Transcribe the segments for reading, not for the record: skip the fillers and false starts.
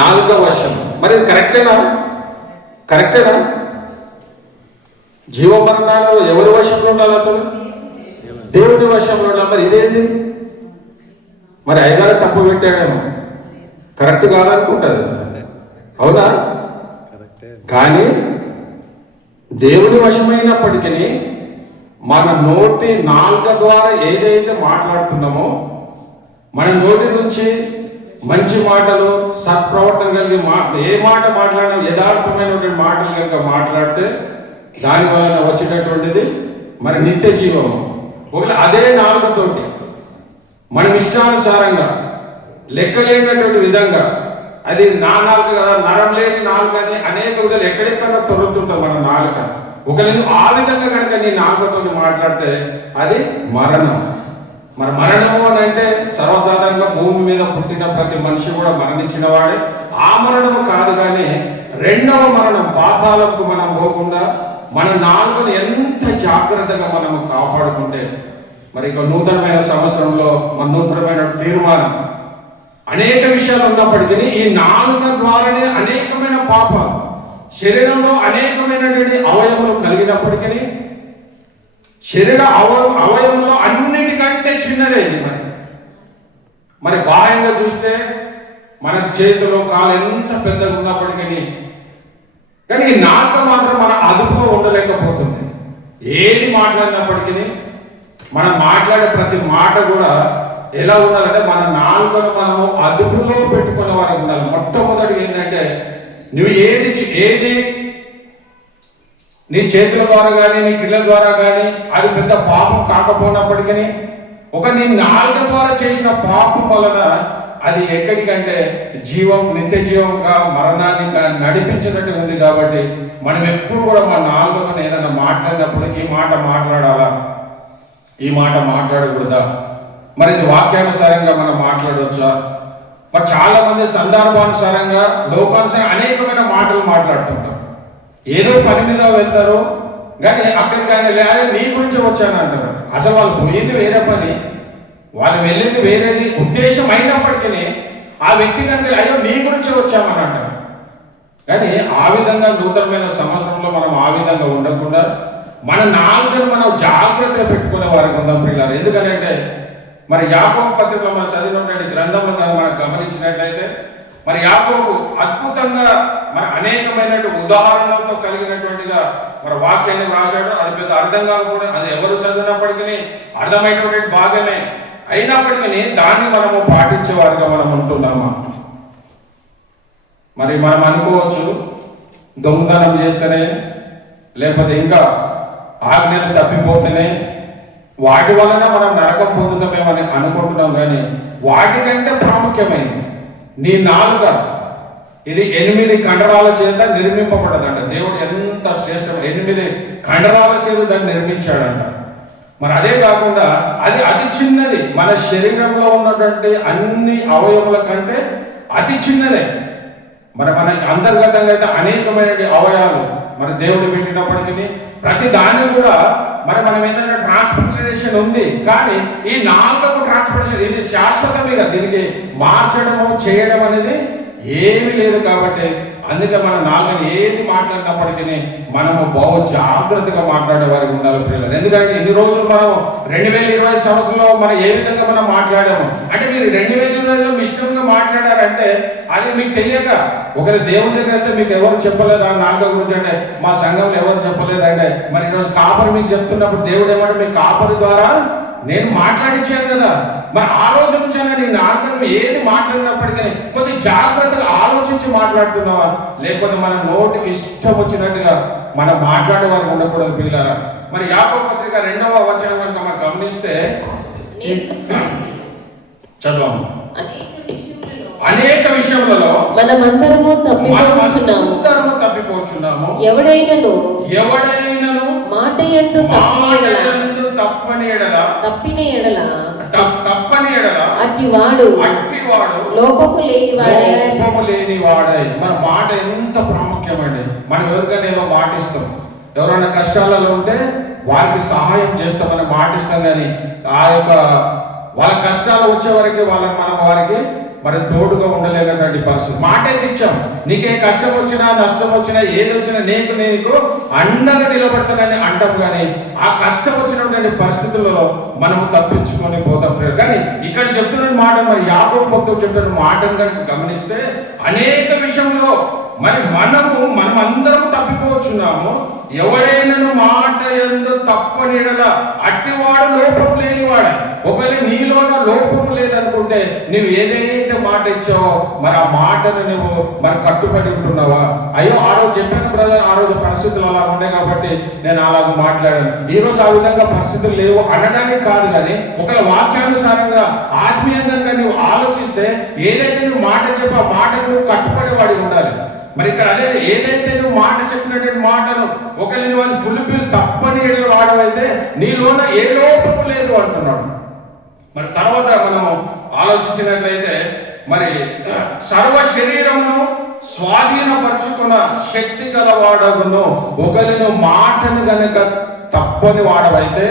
నాలుక వశం. మరి ఇది కరెక్టేనా? జీవమరణాలు ఎవరి వశంలో ఉండాలి? అసలు దేవుని వశంలో ఉండాలి. మరి ఇదేంది? మరి అయ్యగారు తప్పు పెట్టాడేమో, కరెక్ట్ కాదనుకుంటుంది సార్, అవునా? కానీ దేవుని వశమైనప్పటికీ మన నోటి నాలుక ద్వారా ఏదైతే మాట్లాడుతున్నామో, మన నోటి నుంచి మంచి మాటలు, సత్ప్రవర్తన కలిగి ఏ మాట మాట్లాడినా యథార్థమైనటువంటి మాటలు కనుక మాట్లాడితే దాని వలన వచ్చేటటువంటిది మరి నిత్య జీవము. ఒకవేళ అదే నాలుకతోటి మనం ఇష్టానుసారంగా లెక్కలేనటువంటి విధంగా, అది నా నాలుక కదా, నరం లేని నాలుక అని అనేక విధాలు ఎక్కడెక్కడ తొలుతుంటాం మన నాలుక. ఒకవేళ ఆ విధంగా కనుక నీ నాలుకతో మాట్లాడితే అది మరణం. మరి మరణము అని అంటే సర్వసాధారణంగా భూమి మీద పుట్టిన ప్రతి మనిషి కూడా మరణించిన వాడే. ఆ మరణము కాదు, కానీ రెండవ మరణం, పాతాళంకు మనం పోకుండా మన నాలుకను ఎంత జాగ్రత్తగా మనం కాపాడుకుంటే, మరి ఇక నూతనమైన సంవత్సరంలో మన నూతనమైన తీర్మానం, అనేక విషయాలు ఉన్నప్పటికీ ఈ నాలుక ద్వారానే అనేకమైన పాపాలు, శరీరంలో అనేకమైనటువంటి అవయములు కలిగినప్పటికీ శరీర అవయవంలో అన్నిటికంటే చిన్నదే ఇది. మరి బాహ్యంగా చూస్తే మనకు చేతిలో కాలు ఎంత పెద్దగా ఉన్నప్పటికీ, కానీ ఈ నాలుక మాత్రం మన అదుపులో ఉండలేకపోతుంది. ఏది మాట్లాడినప్పటికీ మనం మాట్లాడే ప్రతి మాట కూడా ఎలా ఉండాలంటే మన నాలుకను మనము అదుపులో పెట్టుకునే వారికి ఉండాలి. మొట్టమొదటి ఏంటంటే, నువ్వు ఏది నీ చేతుల ద్వారా కానీ నీ కిళ్ళ ద్వారా కానీ అది పెద్ద పాపం కాకపోయినప్పటికీ, ఒక నీ నాలుక ద్వారా చేసిన పాపం వలన అది ఎక్కడికంటే జీవం, నిత్య జీవంగా మరణాన్ని నడిపించేటట్టు ఉంది. కాబట్టి మనం ఎప్పుడు కూడా మన నాలుకతో ఏదైనా మాట్లాడినప్పుడు ఈ మాట మాట్లాడాలా, ఈ మాట మాట్లాడకూడదా, మరి ఇది వాక్యానుసారంగా మనం మాట్లాడవచ్చా? మరి చాలా మంది సందర్భానుసారంగా, లోకానుసారంగా అనేకమైన మాటలు మాట్లాడుతుంటారు. ఏదో పని మీద వెళ్తారు, కానీ అక్కడికి కానీ లేదా నీ గురించి వచ్చాను అంటారు. అసలు వాళ్ళు పోయింది వేరే పని, వాళ్ళు వెళ్ళింది వేరేది ఉద్దేశం అయినప్పటికీ ఆ వ్యక్తి కనుక అయ్యో నీ గురించి వచ్చామని అంటారు. కానీ ఆ విధంగా నూతనమైన సంవత్సరంలో మనం ఆ విధంగా ఉండకుండా మన నాలుకను మనం జాగ్రత్తగా పెట్టుకునే వారికి ఉందాం పిల్లలు. ఎందుకంటే మరి యాకోబు పత్రికలో మనం చదివినటువంటి గ్రంథంలో కానీ మనం గమనించినట్లయితే, మరి యాకోబు అద్భుతంగా మరి అనేకమైన ఉదాహరణలతో కలిగినటువంటిగా మరి వాక్యాన్ని రాశాడు. అది పెద్ద అర్థం కాకుండా, అది ఎవరు చదివినప్పటికీ అర్థమైనటువంటి భాగమే అయినప్పటికీ దాన్ని మనము పాటించేవారుగా మనం ఉంటున్నామా? మరి మనం అనుకోవచ్చు, దొంగతనం చేస్తేనే, లేకపోతే ఇంకా ఆజ్ఞలు తప్పిపోతేనే వాటి వలన మనం నరకం పొందుతామేమని అనుకుంటున్నాం. కానీ వాటికంటే ప్రాముఖ్యమైనది నీ నాలుక. ఇది 8 కండరాల చేత నిర్మింపబడ్డదంట. దేవుడు ఎంత శ్రేష్టం, 8 కండరాల చేత దాన్ని నిర్మించాడంట. మరి అదే కాకుండా అది అతి చిన్నది, మన శరీరంలో ఉన్నటువంటి అన్ని అవయముల కంటే అతి చిన్నదే. మరి మన అంతర్గతంగా అయితే అనేకమైన అవయవాలు మరి దేవుడు పెట్టినప్పటికీ ప్రతి దాన్ని కూడా మరి మనం ఏంటంటే ట్రాన్స్ప్లాంటేషన్ ఉంది. కానీ ఈ నాలుకకు ట్రాన్స్ప్లాంటేషన్ ఇది శాశ్వతమేగా, దీనికి మార్చడము చేయడం అనేది ఏమీ లేదు. కాబట్టి అందుకే మన నాలుకని ఏది మాట్లాడినప్పటికీ మనము బహు జాగ్రత్తగా మాట్లాడే వారికి ఉండాలి పిల్లలు. ఎందుకంటే ఇన్ని రోజులు మనం 2020 సంవత్సరంలో మనం ఏ విధంగా మనం మాట్లాడాము అంటే, మీరు 2020లో మీ ఇష్టంగా మాట్లాడారంటే అది మీకు తెలియక, ఒకరి దేవుని దగ్గర అయితే మీకు ఎవరు చెప్పలేదా నాలుక గురించి అంటే, మా సంఘంలో ఎవరు చెప్పలేదంటే, మరి ఈరోజు కాపరి మీకు చెప్తున్నప్పుడు దేవుడు ఏమంటే, మీ కాపరి ద్వారా నేను మాట్లాడించాను కదా. మరి ఆ రోజు నుంచి నీ నాలుకను ఏది మాట్లాడినప్పటికీ కొద్ది జాగ్రత్తగా ఆలోచించి మాట్లాడుతున్నావా, లేకపోతే మన నోటికి ఇష్టం వచ్చినట్టుగా మనం మాట్లాడే వారు ఉండకూడదు పిల్లరా. మరి యాకోబు పత్రిక 2వ వచనం కనుక మనం గమనిస్తే చదవము. అనేక విషయములలో మనమందరము తప్పిపోచున్నాము. ఎవడైనను మాట యందు తప్పని ఎడల అట్టివాడు లోపము లేనివాడై. మన మాట ఎంత ప్రాముఖ్యమండి. మనం ఎవరికైనా ఏదో మాటిస్తాం, ఎవరైనా కష్టాలలో ఉంటే వారికి సహాయం చేస్తామని మాటిస్తాం. కానీ ఆ యొక్క వాళ్ళ కష్టాలు వచ్చే వరకు మనం వారికి మరి తోడుగా ఉండలేనటువంటి పరిస్థితి. మాట ఇచ్చాం, నీకే కష్టం వచ్చినా నష్టం వచ్చినా ఏది వచ్చినా నీకు అండగా నిలబడతానని అంటాం. కానీ ఆ కష్టం వచ్చినటువంటి పరిస్థితులలో మనము తప్పించుకొని పోతాం. కానీ ఇక్కడ చెప్తున్న మాట, మరి యాకోబు భక్తుడు చెప్తున్న మాటను కనుక గమనిస్తే అనేక విషయంలో మరి మనం అందరం తప్పిపోవచ్చున్నాము. ఎవరైనా మాట యందు తప్పని ఎడల అట్టివాడు లోపం లేనివాడ. ఒకవేళ నీలోన లోపము లేదనుకుంటే నువ్వు ఏదైతే మాట ఇచ్చావో మరి ఆ మాటను నువ్వు మరి కట్టుబడి ఉంటున్నావా? అయ్యో ఆ రోజు చెప్పాను బ్రదర్, ఆ రోజు పరిస్థితులు అలా ఉండే కాబట్టి నేను అలాగ మాట్లాడాను, ఈ రోజు ఆ విధంగా పరిస్థితులు లేవు అనడానికి కాదు. కానీ ఒకవేళ వాక్యానుసారంగా ఆత్మీయంగా నువ్వు ఆలోచిస్తే ఏదైతే నువ్వు మాట చెప్పి ఆ మాటకు నువ్వు కట్టుబడి వాడి ఉండాలి. మరి ఇక్కడ అదే ఏదైతే నువ్వు మాట చెప్పినటువంటి మాటను ఒకవేళ నువ్వు అది ఫుల్ఫిల్ తప్పని వాడవైతే నీలోన ఏ లోపము లేదు అంటున్నాడు. మరి తర్వాత మనము ఆలోచించినట్లయితే మరి సర్వ శరీరమును స్వాధీనపరచుకున్న శక్తి గలవాడగును. ఒకవేళ మాటను గనక తప్పని వాడవైతే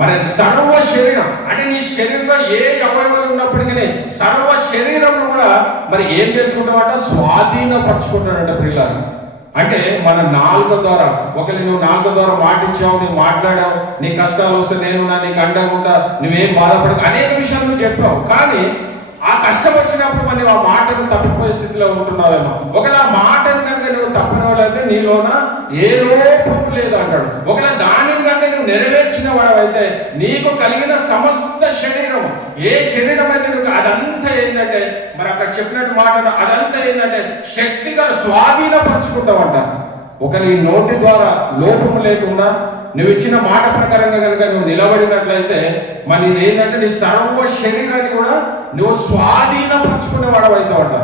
మరి సర్వ శరీరం అంటే నీ శరీరంలో ఏ అవయవాలు ఉన్నప్పటికీ సర్వ శరీరం కూడా మరి ఏం చేసుకుంటామంట? స్వాధీనపరచుకుంటాడంట పిల్లలు. అంటే మన నాలుక ద్వారా ఒకవేళ నువ్వు నాలుక ద్వారా మాటిచ్చావు, నువ్వు మాట్లాడావు, నీ కష్టాలు వస్తే నేను నీకు అండగా ఉంటా, నువ్వేం బాధపడకు, అనేక విషయాలు నువ్వు చెప్పావు. కానీ ఆ కష్టం వచ్చినప్పుడు మరి ఆ మాటను తప్పిపోయే స్థితిలో ఉంటున్నావేమో. ఒకవేళ ఆ మాటను కనుక నువ్వు తప్పిన వాళ్ళైతే నీలోన ఏ లోపం లేదు అంటాడు. ఒకవేళ దానిని కనుక నువ్వు నెరవేర్చిన వాడవైతే నీకు కలిగిన సమస్త శరీరం, ఏ శరీరం అయితే నువ్వు అదంతా ఏంటంటే మరి అక్కడ చెప్పినట్టు మాటను అదంతా ఏంటంటే శక్తిగా స్వాధీనపరచుకుంటావంట. ఒకవేళ ఈ నోటి ద్వారా లోపము లేకుండా నువ్వు ఇచ్చిన మాట ప్రకారంగా కనుక నువ్వు నిలబడినట్లయితే మరి ఇది ఏంటంటే నీ సర్వ శరీరాన్ని కూడా నువ్వు స్వాధీనపరచుకునే వాడవైతావట.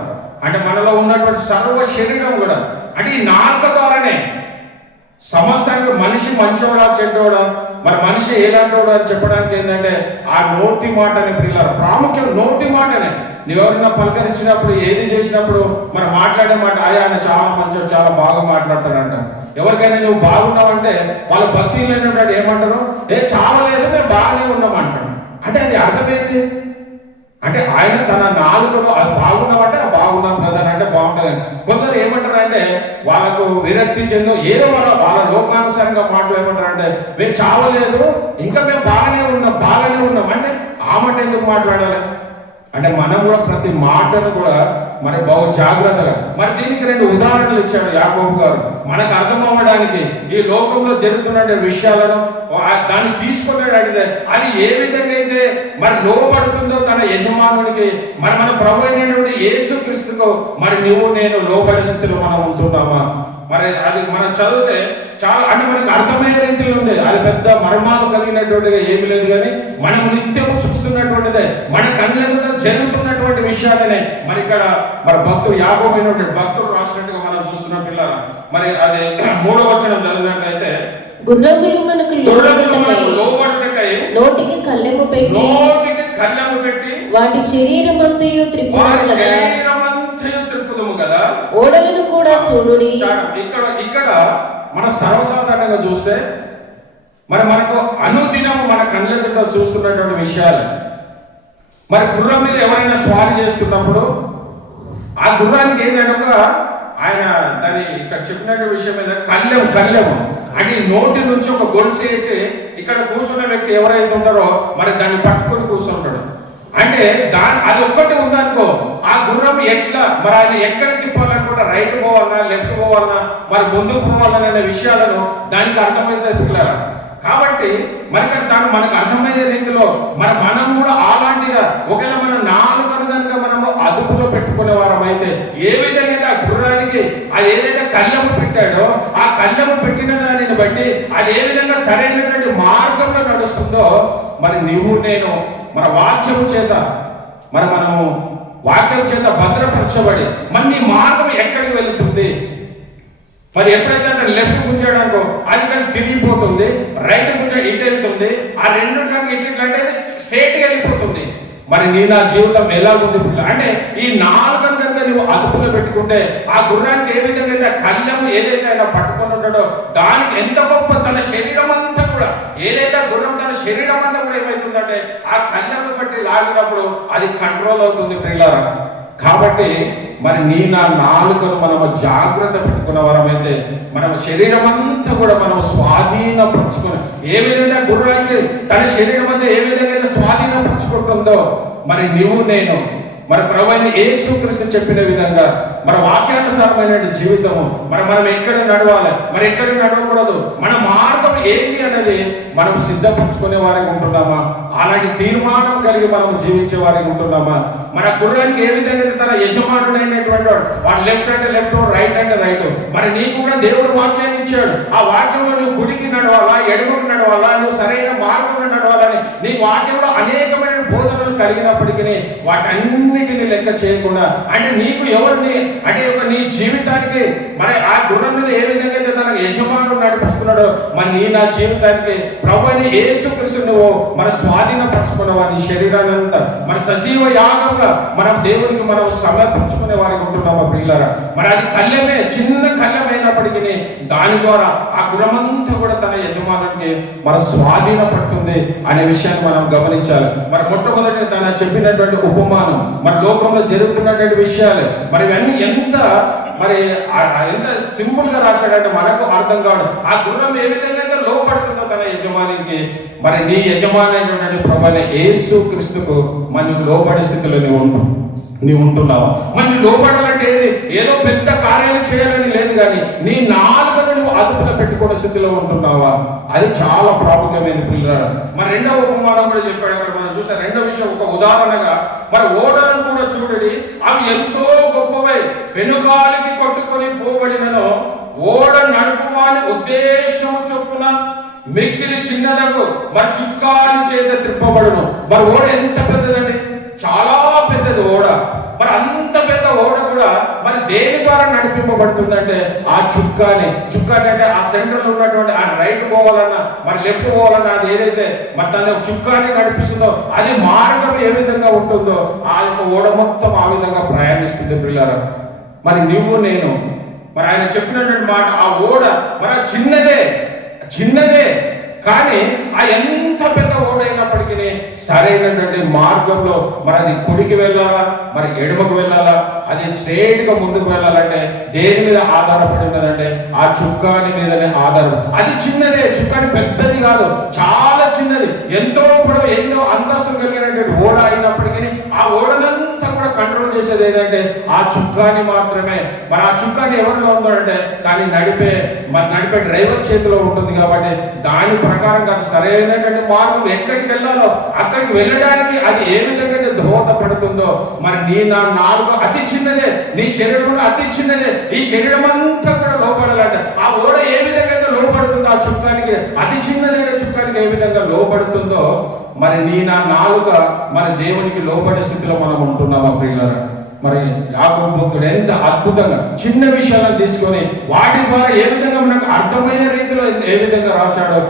అంటే మనలో ఉన్నటువంటి సర్వ శరీరం కూడా అంటే ఈ నాలుక ద్వారానే సమస్తానికి మనిషి మంచివాడా చెడ్డవాడా, మరి మనిషి ఎలాంటివాడు అని చెప్పడానికి ఏంటంటే ఆ నోటి మాటని ప్రియులారా ప్రాముఖ్యం. నోటి మాటనే నువ్వెవరైనా పలకరించినప్పుడు ఏది చేసినప్పుడు మరి మాట్లాడే మాట ఆయన చాలా మంచివాడు, చాలా బాగా మాట్లాడతాడంట. ఎవరికైనా నువ్వు బాగున్నావంటే వాళ్ళ భక్తి లేనప్పుడు ఏమంటారు? చావలేదు, మేము బాగానే ఉన్నాం అంటాడు. అంటే అది అర్థమైంది అంటే ఆయన తన నాలుకను అది బాగున్నామంటే బాగున్నాం కదా అంటే బాగుంటుంది. కొందరు ఏమంటారు అంటే వాళ్ళకు విరక్తి చెందో ఏదో వాళ్ళ లోకానుసారంగా మాట్లాడమంటారంటే మేము చావలేదు, ఇంకా మేము బాగానే ఉన్నాం అంటే ఆ మాట ఎందుకు మాట్లాడాలి? అంటే మనం కూడా ప్రతి మాటను కూడా మరి బహు జాగ్రత్తగా మరి దీనికి 2 ఉదాహరణలు ఇచ్చాడు యాకోబు గారు మనకు అర్థం అవ్వడానికి. ఈ లోకంలో జరుగుతున్న విషయాలను దాన్ని తీసుకున్నాడు. అడిగితే అది ఏ విధంగా అయితే మరి లోబడుతుందో తన యజమానునికి మన ప్రభు అయినటువంటి యేసుక్రీస్తుకు మరి నువ్వు నేను లోబడే స్థితిలో మనం ఉంటున్నామా? మరి అది మనం చదివితే చాలా అంటే మనకు అర్థమయ్యే రీతిలో ఉంది. అది పెద్ద మర్మాలు కలిగినటువంటిగా ఏమి లేదు. కానీ మనం నిత్యం చూస్తున్నటువంటిదే, మన కళ్ళెదుట జరుగుతున్నటువంటి విషయాలనే మరి ఇక్కడ మరి భక్తుడు యాకోబైనటువంటి భక్తుడు రాసినట్టుగా మనం చూస్తున్న పిల్లల. మరి అది 3వ వచనం చదివినట్లయితే గుర్రములు మనకు లోబడుటకై నోటికి కళ్ళెము పెట్టి వాటి శరీరమంతయు త్రిప్పుదము కదా, ఓడలను కూడా చూడుడి. ఇక్కడ మన సర్వసాధారణంగా చూస్తే మనకు అనుదినము మన కళ్ళెదుట చూస్తున్నటువంటి విషయాలు. మరి గుర్రం మీద ఎవరైనా స్వారీ చేస్తున్నప్పుడు ఆ గుర్రానికి ఏంటంటే ఆయన దాన్ని ఇక్కడ చెప్పినటువంటి విషయం మీద కళ్ళెము అంటే నోటి నుంచి ఒక గొలుసు వేసి ఇక్కడ కూర్చున్న వ్యక్తి ఎవరైతే ఉంటారో మరి దాన్ని పట్టుకొని కూర్చుంటాడు. అంటే అది ఒక్కటి ఉందనుకో ఆ గుర్రం ఎట్లా మరి ఆయన ఎక్కడ తిప్పాలనుకుంటా, రైట్ పోవాలన్నా లెఫ్ట్ పోవాలన్నా మరి ముందుకు పోవాలన్నా అనే విషయాలను దానికి అర్థమైతే పిల్లరా. కాబట్టి మరి దాన్ని మనకు అర్థమయ్యే రీతిలో మనం కూడా అలాంటిగా ఒకవేళ మన నాలుకను కనుక మనము అదుపులో పెట్టుకునే వారం అయితే ఏ విధంగా ఆ గుర్రానికి అది ఏదైతే కళ్ళెము పెట్టాడో ఆ కళ్ళెము పెట్టిన దానిని బట్టి అది ఏ విధంగా సరైనటువంటి మార్గంలో నడుస్తుందో మరి నువ్వు నేను మన వాక్యము చేత మనము వాక్యం చేత భద్రపరచబడి మరి నీ మార్గం ఎక్కడికి వెళుతుంది? మరి ఎప్పుడైతే అతను లెఫ్ట్ గుంజాడనుకో అది కానీ తిరిగిపోతుంది, రైట్ గుంజా ఇటు వెళ్తుంది, ఆ 2 కనుక ఇటు అంటే స్ట్రేట్గా వెళ్ళిపోతుంది. మరి నా జీవితం ఎలా ఉంది అంటే ఈ 4 కనుక నువ్వు అదుపులో పెట్టుకుంటే ఆ గుర్రానికి ఏ విధంగా అయితే కళ్ళెము ఏదైతే ఆయన పట్టుకొని ఉంటాడో దానికి ఎంత గొప్ప తన శరీరం అంతా కూడా ఏదైతే గుర్రం తన శరీరం అంతా కూడా ఏమవుతుందంటే ఆ కళ్ళెము బట్టి లాగినప్పుడు అది కంట్రోల్ అవుతుంది ప్రియులారా. కాబట్టి మరి నీ నా నాలుకను మనము జాగ్రత్త పెట్టుకున్న వరమైతే మనం శరీరం అంతా కూడా మనం స్వాధీనపరచుకుని, ఏ విధంగా గుర్రానికి తన శరీరం అంతా ఏ విధంగా అయితే స్వాధీనపరచుకుంటుందో మరి నువ్వు నేను మరి ప్రభువైన యేసుక్రీస్తు చెప్పిన విధంగా మన వాక్యానుసారమైన జీవితము మనం ఎక్కడ నడవాలి, మరి ఎక్కడ నడవకూడదు, మన మార్గం ఏంటి అనేది మనం సిద్ధపరచుకునే వారికి ఉంటున్నామా? అలాంటి తీర్మానం కలిగి మనం జీవించే వారికి ఉంటున్నామా? మన గుర్రానికి ఏ విధంగా తన యజమానుడైనటువంటి వాడు లెఫ్ట్ అంటే లెఫ్ట్, రైట్ అంటే రైట్. మరి నీకు కూడా దేవుడు వాక్యాన్ని ఇచ్చాడు. ఆ వాక్యంలో నువ్వు గుడికి నడవాలా, ఎడమకు నడవాలా, నువ్వు సరైన మార్గంలో నడవాలని నీ వాక్యంలో అనేకమైన బోధనలు కలిగినప్పటికీ వాటన్నిటిని లెక్క చేయకుండా, అంటే నీకు ఎవరిని అంటే నీ జీవితానికి మరి ఆ గుర్రం మీద ఏ విధంగా అయితే తన యజమానుడు నడిపిస్తున్నాడో మరి నీ నా జీవితానికి ప్రభువైన యేసుక్రీస్తు నువ్వు మన స్వాధీనపరచుకున్న వారి శరీరాన్ని అంతా మన సజీవ యాగంగా మనం దేవునికి మనం సమర్పించుకునే వారికి ఉంటున్నామా ప్రియులారా? మరి అది కళ్యమే, చిన్న కళ్యం అయినప్పటికీ దాని ద్వారా ఆ గుర్రమంతా కూడా తన యజమానునికి మన స్వాధీనపడుతుంది అనే విషయాన్ని మనం గమనించాలి. మరి మొట్టమొదటి తన చెప్పినటువంటి ఉపమానం, మరి లోకంలో జరుగుతున్నటువంటి విషయాలు మరి ఇవన్నీ ఎంత సింపుల్ గా రాశాడంటే మనకు అర్థం కాదు. ఆ గుర్రం ఏ విధంగా అయితే లోపడుతుందో తన యజమానికి, మరి నీ యజమానైనటువంటి ప్రభువైన యేసుక్రీస్తుకు మరి నువ్వు లోబడే స్థితిలో నీవు ఉంటున్నావా? మరి నువ్వు లోబడాలంటే ఏదో పెద్ద కార్యాలు చేయాలని లేదు, కానీ నీ నాలుకను నువ్వు అదుపులో పెట్టుకునే స్థితిలో ఉంటున్నావా? అది చాలా ప్రాముఖ్యమైన పిల్లలు. మరి రెండవ ఉపమానం కూడా చెప్పాడు అక్కడ మనం చూసాం. రెండో విషయం ఒక ఉదాహరణగా మరి ఓడలను కూడా చూడండి, అవి ఎంతో గొప్పవై వెనుగాలికి కొట్టుకొని పోబడినను ఓడ నడుపువాని ఉద్దేశం చొప్పున మిక్కిలి చిన్నదగు మరి చుక్కాని చేత త్రిప్పబడును. మరి ఓడ ఎంత పెద్దదండి, చాలా పెద్దది ఓడ. మరి అంత పెద్ద ఓడ కూడా మరి దేని ద్వారా నడిపింపబడుతుందంటే ఆ చుక్కాని అంటే ఆ సెంటర్ ఉన్నటువంటి ఆ రైట్ పోవాలన్నా మరి లెఫ్ట్ పోవాలన్నా అది ఏదైతే మరి తన చుక్కాని నడిపిస్తుందో అది మార్గం ఏ విధంగా ఉంటుందో ఆ యొక్క ఓడ మొత్తం ఆ విధంగా ప్రయాణిస్తుంది పిల్లరా. మరి నువ్వు నేను మరి ఆయన చెప్పినటువంటి మాట, ఆ ఓడ మరి చిన్నదే కానీ ఆ ఎంత పెద్ద ఓడైనప్పటికీ సరైనటువంటి మార్గంలో మరి అది కుడికి వెళ్ళాలా, మరి ఎడమకు వెళ్ళాలా, అది స్ట్రైట్ గా ముందుకు వెళ్ళాలంటే దేని మీద ఆధారపడి ఉన్నదంటే ఆ చుక్కాని మీదనే ఆధారం. అది చిన్నదే, చుక్కాని పెద్దది కాదు, చాలా చిన్నది, ఎంతో పొడవు ఎంతో అంతస్తు కలిగినటువంటి ఓడ అయినప్పటికీ ఆ ఓడనంతా కూడా కంట్రోల్ చేసేది ఏంటంటే ఆ చుక్కాని మాత్రమే. మరి ఆ చుక్కాని ఎవరిలో ఉందంటే కానీ నడిపే డ్రైవర్ చేతిలో ఉంటుంది. కాబట్టి దాని ప్రకారంగా సరైనటువంటి మార్గం ఎక్కడికి వెళ్ళాలో అక్కడికి వెళ్ళడానికి అది ఏ విధంగా దోహదపడుతుందో మరి నీ నా నాలుగు అతి చిన్నదే, నీ శరీరంలో అతి చిన్నదే, ఈ శరీరం అంతా కూడా లోపడాలంట. ఆ ఓడ ఏ విధంగా అయితే లోపడుతుందో ఆ చుక్కానికి, అతి చిన్నదైన చుక్కానికి ఏ విధంగా లోపడుతుందో మరి నీ నా నాలుక మరి దేవునికి లోబడే స్థితిలో మనం ఉంటున్నామా ప్రియులారా? మరి యాకోబు భక్తుడు ఎంత అద్భుతంగా చిన్న విషయాలను తీసుకొని వాటి ద్వారా ఏ విధంగా మనకు అర్థమయ్యే రీతిలో ఏ విధంగా రాశాడో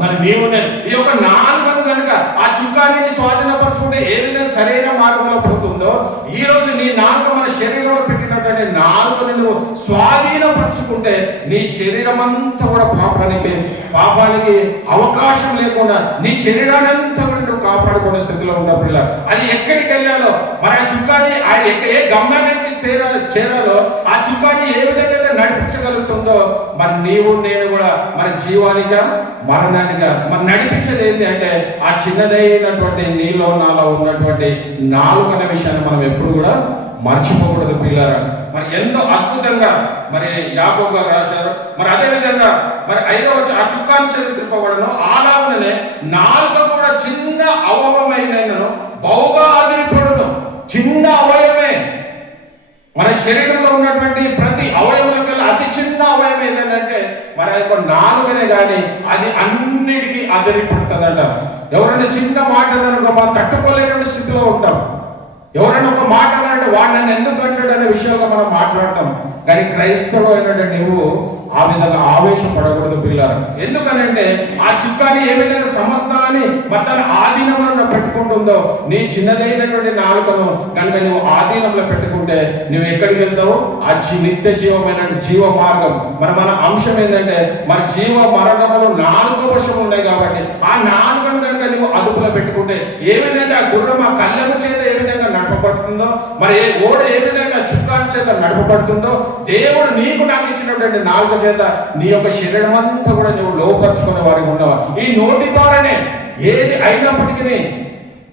మరి నీవు ఈ యొక్క నాలుకను కనుక ఆ చుక్కాని స్వాధీనపరచుకుంటే ఏ విధంగా సరైన మార్గంలో పోతుందో ఈ రోజు నీ నాలుక మన శరీరంలో పెట్టినటువంటి నాలుకను నువ్వు స్వాధీనపరచుకుంటే నీ శరీరం అంతా కూడా పాపానికి అవకాశం లేకుండా నీ శరీరాన్ని అంతా కూడా నువ్వు కాపాడుకునే స్థితిలో ఉంటావు పిల్ల. అది ఎక్కడికి వెళ్ళాలో మరి ఆ చుక్కాని ఏ గమ్యానికి చేరాలో ఆ చుక్కాని ఏ విధంగా నడిపించగలుగుతుందో మరి నీవు నేను కూడా మరి జీవానిగా మరణానిగా మరి నడిపించేది ఏంటి అంటే ఆ చిన్నదైనటువంటి నీలో నాలో ఉన్నటువంటి నాలుగు అనే విషయాన్ని మనం ఎప్పుడు కూడా మర్చిపోకూడదు పిల్లరా. మరి ఎంతో అద్భుతంగా మరి యాకోబు గారు రాశారు. మరి అదే విధంగా మరి 5వ ఆ చుక్కాని చేత త్రిప్పబడను ఆలాగుననే నాలుక కూడా చిన్న అవయవమైనను బహుగా అదిరిపడును. చిన్న అవయవమే, మన శరీరంలో ఉన్నటువంటి ప్రతి అవయవం కల్లా అతి చిన్న అవయవం ఏదంటే మరి అది ఒక నాలుగనే కానీ అది అన్నిటికీ అదిరిపడుతుందంట. ఎవరైనా చిన్న మాట కనుక మనం తట్టుకోలేని స్థితిలో ఉంటాం. ఎవరైనా ఒక మాట అంటే వాడు నన్ను ఎందుకు అంటాడు అనే విషయంలో మనం మాట్లాడతాం. కానీ క్రైస్తవుడు అయినట్టు నువ్వు ఆ విధంగా ఆవేశపడకూడదు పిల్లలు. ఎందుకనంటే ఆ చుక్కాని ఏ విధంగా సమస్తాన్ని మరి తన ఆధీనంలో పెట్టుకుంటుందో నీ చిన్నదైనటువంటి నాలుకను కనుక నువ్వు ఆధీనంలో పెట్టుకుంటే నువ్వు ఎక్కడికి వెళ్తావు? ఆ నిత్య జీవమైన జీవ మార్గం. మన అంశం ఏంటంటే మరి జీవ మరణంలో 4 వశములు ఉన్నాయి. కాబట్టి ఆ 4 కనుక నువ్వు అదుపులో పెట్టుకుంటే ఏ విధంగా ఆ గుర్రం ఆ కళ్ళెము చేత ఏ విధంగా నడపబడుతుందో మరి మరి ఓడ ఏ విధంగా చుక్కాని చేత నడపబడుతుందో, దేవుడు నీకు నాకు ఇచ్చినటువంటి నాలుక చేత నీ యొక్క శరీరం అంతా కూడా నువ్వు లోపరుచుకునే వారికి ఉండవా. ఈ నోటి ద్వారానే ఏది అయినప్పటికీ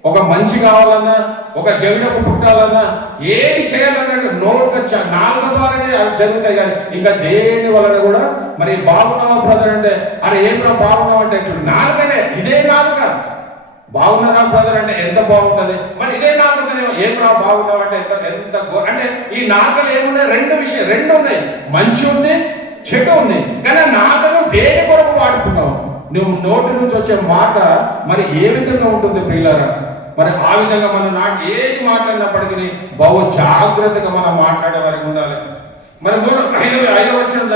ఒక మంచి కావాలన్నా, ఒక జగడపు పుట్టాలన్నా, ఏది చేయాలన్నా నాలుక ద్వారానే జరుగుతాయి. కానీ ఇంకా దేని వలన కూడా మరి బాగున్నావా బ్రదర్ అంటే, అరే ఏమిరా బాగున్నావు అంటే నాలుకనే, ఇదే నాలుక. బాగున్నారా బ్రదర్ అంటే ఎంత బాగుంటది, మరి ఇదే నాలుకనే ఏమిరా బాగున్నావు అంటే ఎంత అంటే ఈ నాలుకలు ఏమున్నాయి, రెండు ఉన్నాయి, మంచి ఉంది, చెడు ఉంది. కానీ ఆ నాలుకను దేని కొరకు వాడుతున్నావు? నువ్వు నోటి నుంచి వచ్చే మాట మరి ఏ విధంగా ఉంటుంది ప్రియులారా? మరి ఆ విధంగా మనం ఏది మాట్లాడినప్పటికీ బహు జాగ్రత్తగా మనం మాట్లాడే వరకు ఉండాలి. మరి 5వ వచనం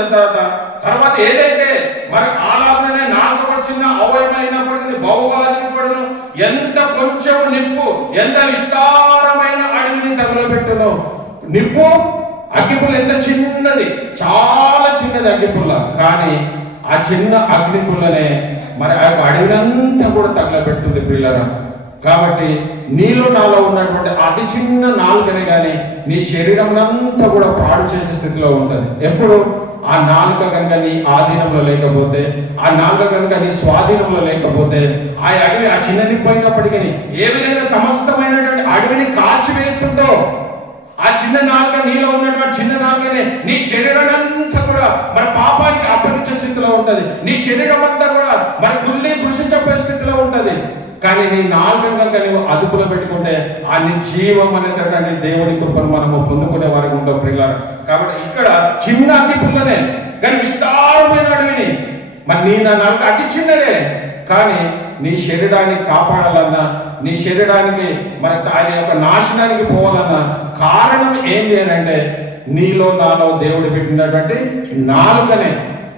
తర్వాత ఏదైతే మరి ఆలాపనే నాలుగు చిన్న అవయమైనప్పటికీ బహుగా అదిరిపడును, ఎంత కొంచెం నిప్పు ఎంత విస్తారమైన అడవిని తగులబెట్టును. నిప్పు అగ్గిపుల్ల ఎంత చిన్నది, చాలా చిన్నది అగ్గిపుల్ల, కానీ ఆ చిన్న అగ్నిపుల్లనే మరి ఆ అడవినంతా కూడా తగలబెడుతుంది ప్రియులారా. కాబట్టి నీలో నాలో ఉన్నటువంటి అతి చిన్న నాలుకనే కానీ నీ శరీరం అంతా కూడా పాడు చేసే స్థితిలో ఉంటుంది. ఎప్పుడు ఆ నాలుక కనుక నీ ఆధీనంలో లేకపోతే, ఆ నాలుక కనుక నీ స్వాధీనంలో లేకపోతే, ఆ అడవి ఆ చిన్న నిప్పైనప్పటికీ ఏ విధంగా సమస్తమైనటువంటి అడవిని కాల్చివేస్తుందో, ఆ చిన్న నాలుక నీలో ఉన్నటువంటి చిన్న నాలుకనే నీ శరీరం అంతా కూడా మరి పాపానికి అప్పగించే స్థితిలో ఉంటది. నీ శరీరం అంతా కూడా మరి కుళ్ళి కృషించే స్థితిలో ఉంటది. కానీ నీ నాలుకను కనుక నువ్వు అదుపులో పెట్టుకుంటే ఆ నిర్జీవం అనేటటువంటి దేవుని కృపను మనము పొందుకునే వారికి ఉంటాం ప్రియులారా. కాబట్టి ఇక్కడ చిన్న అగ్గిపుల్లనే కానీ విస్తారమైన అడవిని, మరి నీ నా నాలుక అతి చిన్నదే, కానీ నీ శరీరాన్ని కాపాడాలన్నా, నీ శరీరానికి మరి ఆయన యొక్క నాశనానికి పోవాలన్నా కారణం ఏంటి అని అంటే నీలో నాలో దేవుడు పెట్టినటువంటి నాలుకనే.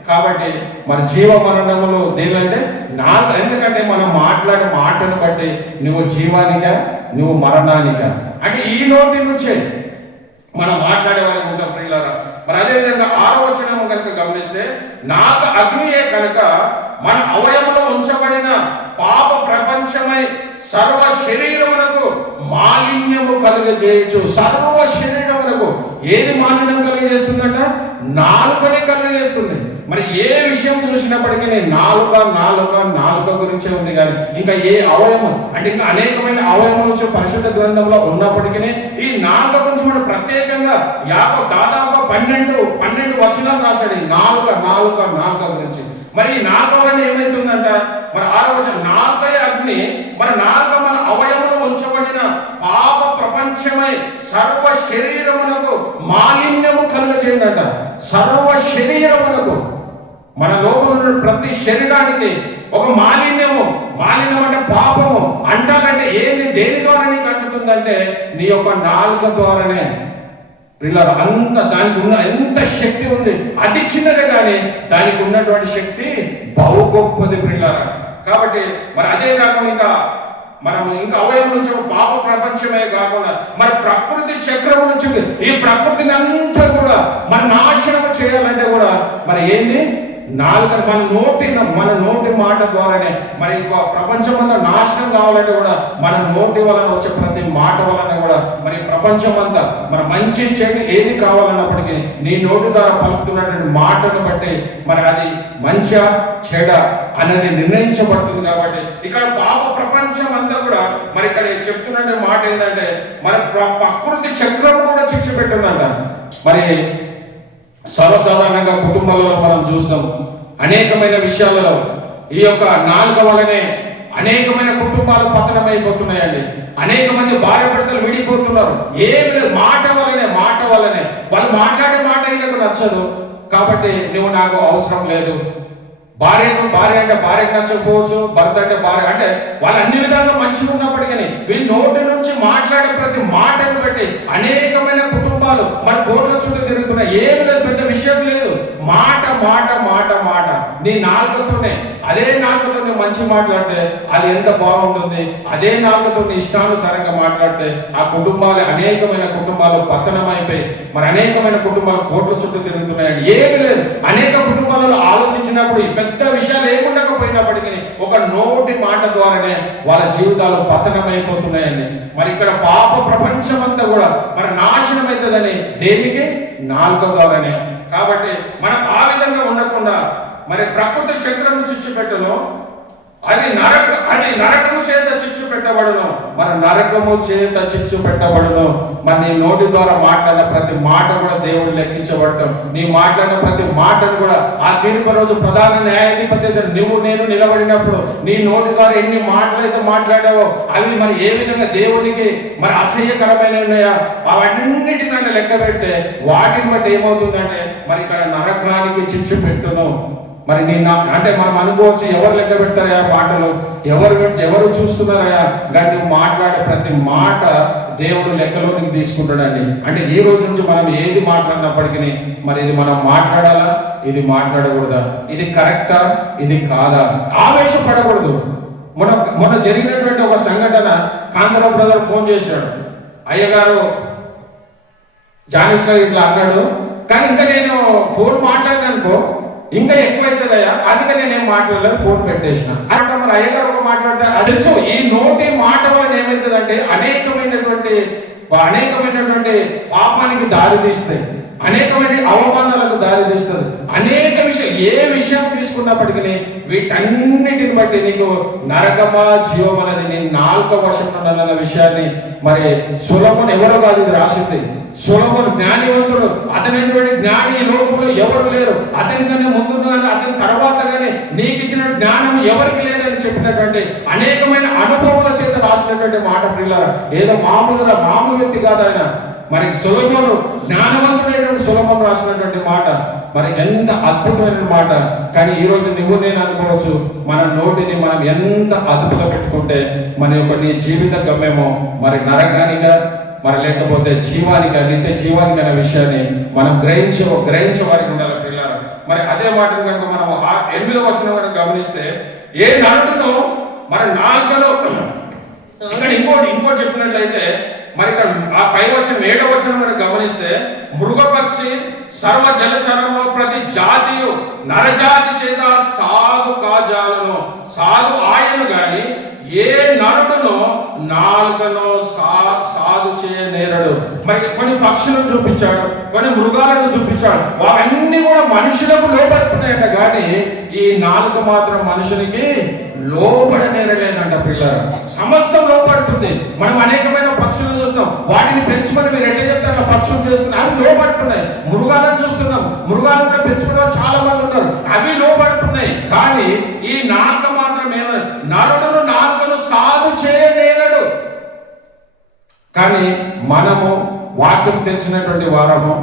కాబట్టి మరి జీవ మరణములు దేనికంటే నాలుక. ఎందుకంటే మనం మాట్లాడే మాటను బట్టి నువ్వు జీవానికా నువ్వు మరణానికా అంటే ఈ నోటి నుంచే మనం మాట్లాడే వారికి ఉంటాం ప్రియులారా. మరి అదేవిధంగా 6వ వచనం కనుక గమనిస్తే, నాక అగ్నియే కనుక మన అవయములో ఉంచబడిన పాప ప్రపంచమై సర్వ శరీరమునకు మాలిన్యము కలుగజేయచ్చు. సర్వ శరీరమునకు ఏది మాలిన్యం కలిగజేస్తుందంట? నాలుకనే కలుగజేస్తుంది. మరి ఏ విషయం చూసినప్పటికీ నాలుక గురించే ఉంది. కానీ ఇంకా ఏ అవయవం అంటే ఇంకా అనేకమైన అవయవం నుంచి పరిశుద్ధ గ్రంథంలో ఉన్నప్పటికీ ఈ నాలుక గురించి మనం ప్రత్యేకంగా దాదాపు 12 వచనాలు రాశాడు ఈ నాలుక గురించి. మరి ఈ నాలుక వలన ఏమైతుందంట? మరి 6వ వచనం, నాలుకయే అగ్ని, మరి నాలుక మన అవయములో ఉంచబడిన పాప ప్రపంచమై సర్వ శరీరమునకు మాలిన్యము కలుగజేయండి. సర్వ శరీరమునకు, మన లోపల ప్రతి శరీరానికి ఒక మాలిన్యం అంటే పాపము అంటానంటే ఏంది, దేని ద్వారా నీకు అంటుతుందంటే నీ యొక్క నాలుక ద్వారానే పిల్లలు. అంత దానికి ఉన్న ఎంత శక్తి ఉంది, అతి చిన్నది కానీ దానికి ఉన్నటువంటి శక్తి బహు గొప్పది పిల్లలు. కాబట్టి మరి అదే కాకుండా మనం ఇంకా అవయవం నుంచి పాప ప్రపంచమే కాకుండా మరి ప్రకృతి చక్రం నుంచి ఈ ప్రకృతిని అంతా కూడా మన నాశనం చేయాలంటే కూడా మరి ఏంది? నాలుక. మన నోటి మాట ద్వారానే మరి ప్రపంచం అంతా నాశనం కావాలంటే కూడా మన నోటి వలన వచ్చే ప్రతి మాట వలన కూడా మరి ప్రపంచం అంతా మరి మంచి చెడు ఏది కావాలన్నప్పటికీ నీ నోటి ద్వారా పలుకుతున్నటువంటి మాటను బట్టి మరి అది మంచిగా చెడ అనేది నిర్ణయించబడుతుంది. కాబట్టి ఇక్కడ పాప ప్రపంచం అంతా కూడా మరి ఇక్కడ చెప్తున్న మాట ఏంటంటే మరి ప్రకృతి చక్రం కూడా చిచ్చు పెట్టుందంట. మరి సర్వసాధారణంగా కుటుంబాలలో మనం చూస్తాం అనేకమైన విషయాలలో ఈ యొక్క నాలుక వలనే అనేకమైన కుటుంబాలు పతనమైపోతున్నాయండి. అనేక మంది భార్య భర్తలు విడిపోతున్నారు. ఏమి లేదు, మాట వలనే వాళ్ళు మాట్లాడే మాట వీళ్ళకు నచ్చదు. కాబట్టి నువ్వు నాకు అవసరం లేదు. భార్య అంటే భార్యకు నచ్చకపోవచ్చు, భర్త అంటే భార్య అంటే వాళ్ళు అన్ని విధాలుగా మంచిగా ఉన్నప్పటికీ వీళ్ళ నోటి నుంచి మాట్లాడే ప్రతి మాటను బట్టి అనేకమైన కుటుంబాలు మరి కోట్ల చుట్టూ తిరుగుతున్నాయి. ఏమి లేదు, పెద్ద విషయం లేదు. మాట మాట మాట మాట నీ నాలుకతోనే, అదే నాలుకతో నువ్వు మంచి మాట్లాడితే అది ఎంత బాగుంటుంది. అదే నాలుకతో నీ ఇష్టానుసారంగా మాట్లాడితే ఆ కుటుంబాలు, అనేకమైన కుటుంబాలు పతనం అయిపోయి మరి అనేకమైన కుటుంబాలు కోట్ల చుట్టూ తిరుగుతున్నాయండి. ఏమి లేదు, అనేక కుటుంబాలలో ఆలోచించినప్పుడు ఈ పెద్ద విషయాలు ఏముండకపోయినప్పటికీ ఒక నోటి మాట ద్వారానే వాళ్ళ జీవితాలు పతనం అయిపోతున్నాయండి. మరి ఇక్కడ పాప ప్రపంచం అంతా కూడా మరి నాశనం అవుతుందని దేనికి? నాలుక ద్వారానే. కాబట్టి మనం ఆ విధంగా ఉండకుండా మరి ప్రకృతి చక్రము చిచ్చు పెట్టను, అది నరకము చేత చిచ్చు పెట్టబడును, మరి నరకము చేత చిచ్చు పెట్టబడును. మరి నీ నోటి ద్వారా మాట్లాడిన ప్రతి మాట కూడా దేవుడు లెక్కించబడతాం. నీ మాట్లాడిన ప్రతి మాటను కూడా ఆ తీర్పు రోజు ప్రధాన న్యాయాధిపతి నువ్వు నేను నిలబడినప్పుడు నీ నోటి ద్వారా ఎన్ని మాటలైతే మాట్లాడావో అవి మరి ఏ విధంగా దేవునికి మరి అసహ్యకరమైన ఉన్నాయా అవన్నిటిని నన్ను లెక్క పెడితే వాటిని బట్టి ఏమవుతుందంటే మరి ఇక్కడ నరకానికి చిచ్చు పెట్టును. మరి అంటే మనం అనుకోవచ్చు, ఎవరు లెక్క పెడతారా మాటలు, ఎవరు చూస్తున్నారా? కానీ నువ్వు మాట్లాడే ప్రతి మాట దేవుడు లెక్కలోనికి తీసుకుంటాడండి. అంటే ఈ రోజు నుంచి మనం ఏది మాట్లాడినప్పటికీ మరి ఇది మనం మాట్లాడాలా, ఇది మాట్లాడకూడదా, ఇది కరెక్టా, ఇది కాదా, ఆవేశపడకూడదు. మొన్న జరిగినటువంటి ఒక సంఘటన, కాంతారావు బ్రదర్ ఫోన్ చేశాడు, అయ్యగారు జానీస్ ఇట్లా అన్నాడు, కానీ ఇంకా నేను ఫోన్ మాట్లాడినా అనుకో ఇంకా ఎక్కువైతుందయ్యా, అందుకే నేనేం మాట్లాడలేదు, ఫోన్ పెట్టేసిన అంటే మరి అయ్యగారు ఒక మాట్లాడితే అది తెలుసు. ఈ నోటి మాట వల్ల ఏమవుతుందంటే అనేకమైనటువంటి పాపానికి దారి తీస్తాయి, అనేకమైన అవమానాలకు దారి తీస్తుంది. అనేక విషయాలు, ఏ విషయం తీసుకున్నప్పటికీ వీటన్నిటిని బట్టి నీకు నరకమా జీవం అనేది నీ నాలుక వశంలో ఉన్నదన్న విషయాన్ని మరి సొలొమోను ఎవరో కాదు ఇది రాసింది. సొలొమోను జ్ఞానివంతుడు, అతనైనటువంటి జ్ఞాని ఈ లోకంలో ఎవరు లేరు, అతని కన్నా ముందు కానీ అతని తర్వాత కానీ నీకు ఇచ్చిన జ్ఞానం ఎవరికి లేదని చెప్పినటువంటి అనేకమైన అనుభవాల చేత రాసినటువంటి మాట ప్రియులారా. ఏదో మామూలు వ్యక్తి కాదు ఆయన. మరి సొలొమోను జ్ఞానవంతుడైనటువంటి సొలొమోను రాసినటువంటి మాట మరి ఎంత అద్భుతమైన మాట. కానీ ఈ రోజు నువ్వు నేను అనుకోవచ్చు, మన నోటిని మనం ఎంత అదుపులో పెట్టుకుంటే మన యొక్క నీ జీవిత గమ్యమో మరి నరకానిగా మరి లేకపోతే జీవానిక, నిత్య జీవానికి అనే విషయాన్ని మనం గ్రహించే వారికి ఉండాలి పిల్లలు. మరి అదే మాటను కనుక మనం 8వ వచనం కనుక గమనిస్తే, ఏ నరుడును మరి నాలుకలో ఇక్కడ ఇంకోటి చెప్పినట్లయితే మరి ఇక్కడ ఆ పై వచనం 7వ వచనం కనుక గమనిస్తే, మృగపక్షి సర్వ జలచరము ప్రతి జాతియు నరజాతి చేత సాగు కాజాలను సాగు ఆయను గాని ఏ నరుడును నాలుకను సాధు చేయనేరడు. మరి కొన్ని పక్షులను చూపించాడు, కొన్ని మృగాలను చూపించాడు, అవన్నీ కూడా మనుషులకు లోపడుతున్నాయంట. కానీ ఈ నాలుక మాత్రం మనుషునికి లోబడనేరలేదంట పిల్లలు. సమస్తం లోపడుతుంది. మనం అనేకమైన పక్షులను చూస్తున్నాం, వాటిని పెంచుకొని మీరు ఎట్లా చెప్తారు పక్షులు చేస్తున్నాం, అవి లోపడుతున్నాయి. మృగాలను చూస్తున్నాం, మృగాలను కూడా పెంచుకున్న చాలా మంది ఉన్నారు, అవి లోపడుతున్నాయి. కానీ ఈ నాలుక మాత్రం ఏమన్నా నరుడును నాలుకను సాధు చేయనేరడు. కానీ మనము వాక్యం తెలిసినటువంటి వారము,